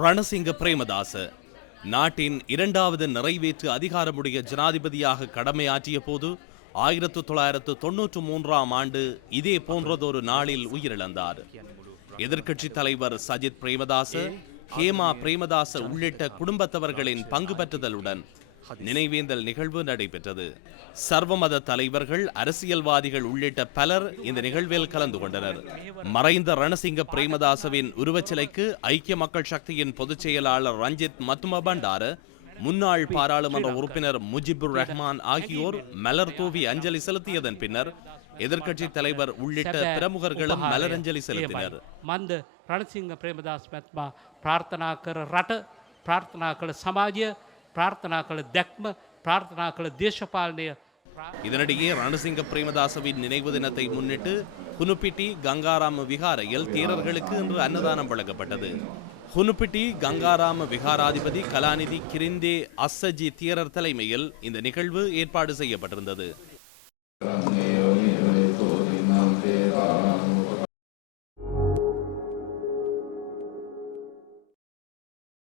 ரணசிங்க பிரேமதாச நாட்டின் இரண்டாவது நிறைவேற்று அதிகாரமுடைய ஜனாதிபதியாக கடமையாற்றிய போது ஆயிரத்து தொள்ளாயிரத்து தொன்னூற்று மூன்றாம் ஆண்டு இதே போன்றதொரு நாளில் உயிரிழந்தார். எதிர்க்கட்சி தலைவர் சஜித் பிரேமதாச ஹேமா பிரேமதாச உள்ளிட்ட குடும்பத்தவர்களின் பங்கு பெற்றுதலுடன் நினைவேந்தல் நிகழ்வு நடைபெற்றது. சர்வமத தலைவர்கள் அரசியல்வாதிகள் உள்ளிட்ட பலர் இந்த நிகழ்வில் கலந்து கொண்டனர். மறைந்த ரணசிங்க பிரேமதாசவின் உருவச்சிலைக்கு ஐக்கிய மக்கள் சக்தியின் பொதுச் செயலாளர் ரஞ்சித் மத்தும பண்டார முன்னாள் பாராளுமன்ற உறுப்பினர் முஜிபுர் ரஹ்மான் ஆகியோர் மலர் தூவி அஞ்சலி செலுத்தியதன் பின்னர் எதிர்க்கட்சி தலைவர் உள்ளிட்ட பிரமுகர்களும் மலரஞ்சலி செலுத்தினர். மந்த ரணசிங்க பிரேமதாஸ் பிரார்த்தனா பிரார்த்தனா சமாஜ ಪ್ರಾರ್ಥನಾ ಕಳ ದಕ್ಮ ಪ್ರಾರ್ಥನಾ இதனிடையே ரணசிங்க பிரேமதாசவின் நினைவு தினத்தை முன்னிட்டு குனுப்பிட்டி கங்காராம விகாரையில் தீரர்களுக்கு இன்று அன்னதானம் வழங்கப்பட்டது. குனுப்பிட்டி கங்காராம விகாராதிபதி கலாநிதி கிரிந்தே அஸ்ஸஜி தீரர் தலைமையில் இந்த நிகழ்வு ஏற்பாடு செய்யப்பட்டிருந்தது.